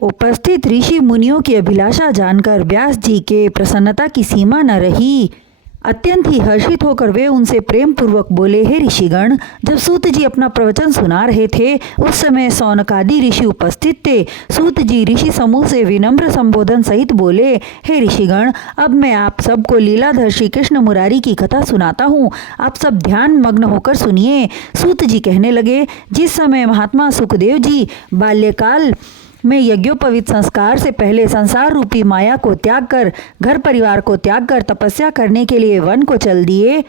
उपस्थित ऋषि मुनियों की अभिलाषा जानकर व्यास जी के प्रसन्नता की सीमा न रही। अत्यंत ही हर्षित होकर वे उनसे प्रेम पूर्वक बोले, हे ऋषिगण, जब सूत जी अपना प्रवचन सुना रहे थे उस समय सौनकादि ऋषि उपस्थित थे। सूत जी ऋषि समूह से विनम्र संबोधन सहित बोले, हे ऋषिगण, अब मैं आप सबको लीलाधर श्री कृष्ण मुरारी की कथा सुनाता हूँ। आप सब ध्यान मग्न होकर सुनिए। सूत जी कहने लगे, जिस समय महात्मा सुखदेव जी बाल्यकाल में यज्ञोपवीत संस्कार से पहले संसार रूपी माया को त्याग कर, घर परिवार को त्याग कर तपस्या करने के लिए वन को चल दिए,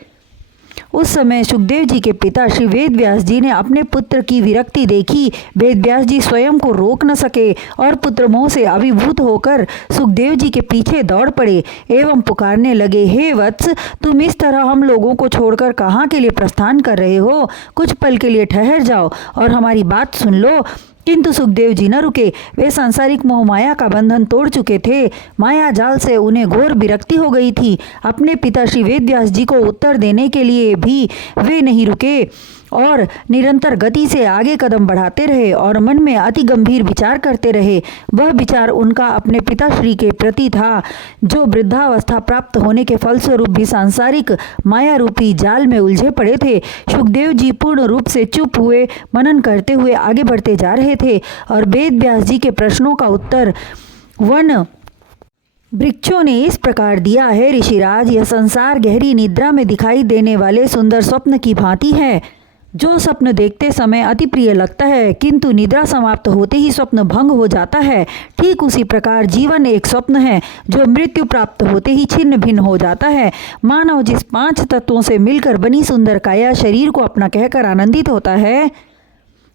उस समय सुखदेव जी के पिता श्री वेद व्यास जी ने अपने पुत्र की विरक्ति देखी। वेद व्यास जी स्वयं को रोक न सके और पुत्र मोह से अभिभूत होकर सुखदेव जी के पीछे दौड़ पड़े एवं पुकारने लगे, हे वत्स, तुम इस तरह हम लोगों को छोड़कर कहाँ के लिए प्रस्थान कर रहे हो? कुछ पल के लिए ठहर जाओ और हमारी बात सुन लो। किंतु सुखदेव जी न रुके। वे सांसारिक मोह माया का बंधन तोड़ चुके थे। माया जाल से उन्हें घोर विरक्ति हो गई थी। अपने पिता श्री वेद व्यास जी को उत्तर देने के लिए भी वे नहीं रुके और निरंतर गति से आगे कदम बढ़ाते रहे और मन में अति गंभीर विचार करते रहे। वह विचार उनका अपने पिता श्री के प्रति था, जो वृद्धावस्था प्राप्त होने के फलस्वरूप भी सांसारिक माया रूपी जाल में उलझे पड़े थे। सुखदेव जी पूर्ण रूप से चुप हुए मनन करते हुए आगे बढ़ते जा रहे थे और वेद व्यास जी के प्रश्नों का उत्तर वन वृक्षों ने इस प्रकार दिया है, ऋषिराज, यह संसार गहरी निद्रा में दिखाई देने वाले सुंदर स्वप्न की भांति है। जो स्वप्न देखते समय अति प्रिय लगता है किंतु निद्रा समाप्त होते ही स्वप्न भंग हो जाता है, ठीक उसी प्रकार जीवन एक स्वप्न है जो मृत्यु प्राप्त होते ही छिन्न भिन्न हो जाता है। मानव जिस 5 तत्वों से मिलकर बनी सुंदर काया शरीर को अपना कहकर आनंदित होता है,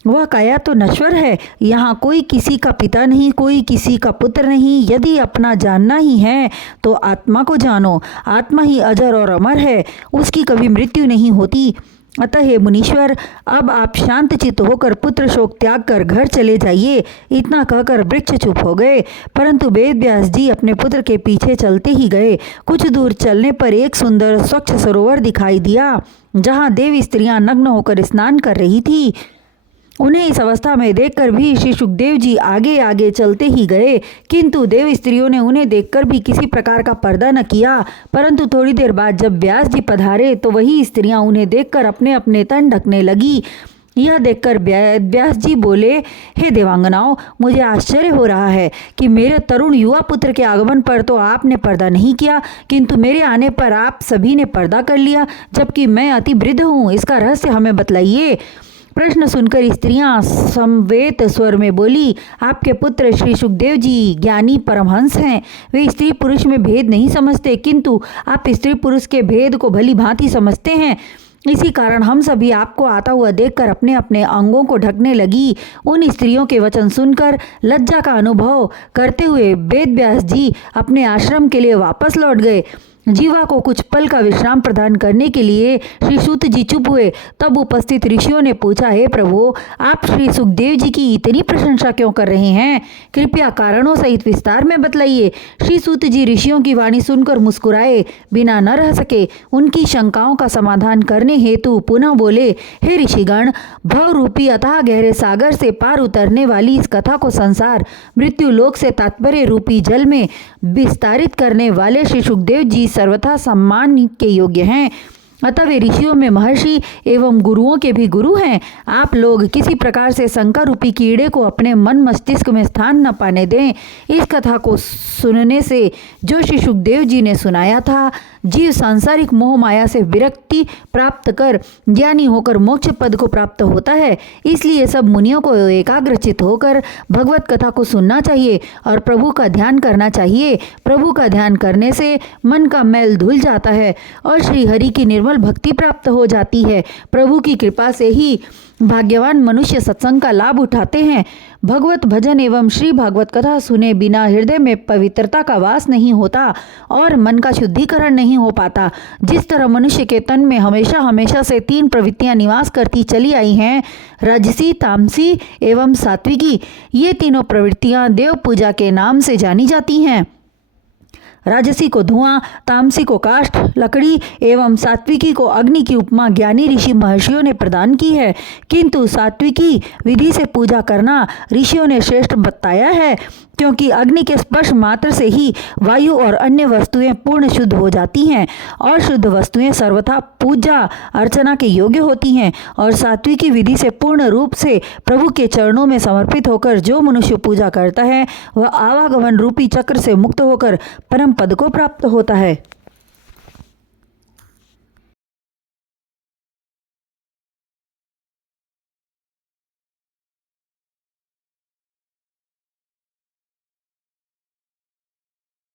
वह काया तो नश्वर है। यहाँ कोई किसी का पिता नहीं, कोई किसी का पुत्र नहीं। यदि अपना जानना ही है तो आत्मा को जानो। आत्मा ही अजर और अमर है, उसकी कभी मृत्यु नहीं होती। अतः हे मुनीश्वर, अब आप शांत चित्त होकर पुत्र शोक त्याग कर घर चले जाइए। इतना कहकर वृक्ष चुप हो गए, परंतु वेद व्यास जी अपने पुत्र के पीछे चलते ही गए। कुछ दूर चलने पर एक सुंदर स्वच्छ सरोवर दिखाई दिया, जहाँ देवी स्त्रियां नग्न होकर स्नान कर रही थी। उन्हें इस अवस्था में देखकर भी श्री सुखदेव जी आगे आगे चलते ही गए, किंतु देव स्त्रियों ने उन्हें देखकर भी किसी प्रकार का पर्दा न किया। परंतु थोड़ी देर बाद जब व्यास जी पधारे तो वही स्त्रियां उन्हें देखकर अपने अपने तन ढकने लगी। यह देखकर व्यास जी बोले, हे देवांगनाओं, मुझे आश्चर्य हो रहा है कि मेरे तरुण युवा पुत्र के आगमन पर तो आपने पर्दा नहीं किया, किंतु मेरे आने पर आप सभी ने पर्दा कर लिया, जबकि मैं अति वृद्ध हूँ। इसका रहस्य हमें बतलाइए। प्रश्न सुनकर स्त्रियां समवेत स्वर में बोली, आपके पुत्र श्री सुखदेव जी ज्ञानी परमहंस हैं। वे स्त्री पुरुष में भेद नहीं समझते, किंतु आप स्त्री पुरुष के भेद को भली भांति समझते हैं। इसी कारण हम सभी आपको आता हुआ देखकर अपने अपने अंगों को ढकने लगी। उन स्त्रियों के वचन सुनकर लज्जा का अनुभव करते हुए वेद व्यास जी अपने आश्रम के लिए वापस लौट गए। जीवा को कुछ पल का विश्राम प्रदान करने के लिए श्री सूत जी चुप हुए। तब उपस्थित ऋषियों ने पूछा, हे प्रभु, आप श्री सुखदेव जी की इतनी प्रशंसा क्यों कर रहे हैं? कृपया कारणों सहित विस्तार में बतलाइए। श्री सूत जी ऋषियों की वाणी सुनकर मुस्कुराए बिना न रह सके। उनकी शंकाओं का समाधान करने हेतु पुनः बोले, हे ऋषिगण, भव रूपी अथाह गहरे सागर से पार उतरने वाली इस कथा को संसार मृत्यु लोक से तात्पर्य रूपी जल में विस्तारित करने वाले श्री सुखदेव जी सर्वथा सम्मान के योग्य हैं। अतः वे ऋषियों में महर्षि एवं गुरुओं के भी गुरु हैं। आप लोग किसी प्रकार से शंका रूपी कीड़े को अपने मन मस्तिष्क में स्थान न पाने दें। इस कथा को सुनने से जो श्री सुखदेव जी ने सुनाया था, जीव सांसारिक मोह माया से विरक्ति प्राप्त कर ज्ञानी होकर मोक्ष पद को प्राप्त होता है। इसलिए सब मुनियों को एकाग्रचित होकर भगवत कथा को सुनना चाहिए और प्रभु का ध्यान करना चाहिए। प्रभु का ध्यान करने से मन का मैल धुल जाता है और श्री हरि की निर्मल भक्ति प्राप्त हो जाती है। प्रभु की कृपा से ही भाग्यवान मनुष्य सत्संग का लाभ उठाते हैं। भगवत भजन एवं श्री भागवत कथा सुने बिना हृदय में पवित्रता का वास नहीं होता और मन का शुद्धिकरण नहीं हो पाता। जिस तरह मनुष्य के तन में हमेशा हमेशा से 3 प्रवृत्तियां निवास करती चली आई हैं, राजसी, तामसी एवं सात्विकी। ये तीनों प्रवृत्तियां देव पूजा के नाम से जानी जाती हैं। राजसी को धुआं, तामसी को काष्ठ, लकड़ी एवं सात्विकी को अग्नि की उपमा ज्ञानी ऋषि महर्षियों ने प्रदान की है। किंतु सात्विकी विधि से पूजा करना ऋषियों ने श्रेष्ठ बताया है, क्योंकि अग्नि के स्पर्श मात्र से ही वायु और अन्य वस्तुएं पूर्ण शुद्ध हो जाती हैं और शुद्ध वस्तुएं सर्वथा पूजा अर्चना के योग्य होती हैं। और सात्विकी विधि से पूर्ण रूप से प्रभु के चरणों में समर्पित होकर जो मनुष्य पूजा करता है वह आवागमन रूपी चक्र से मुक्त होकर परम पद को प्राप्त होता है।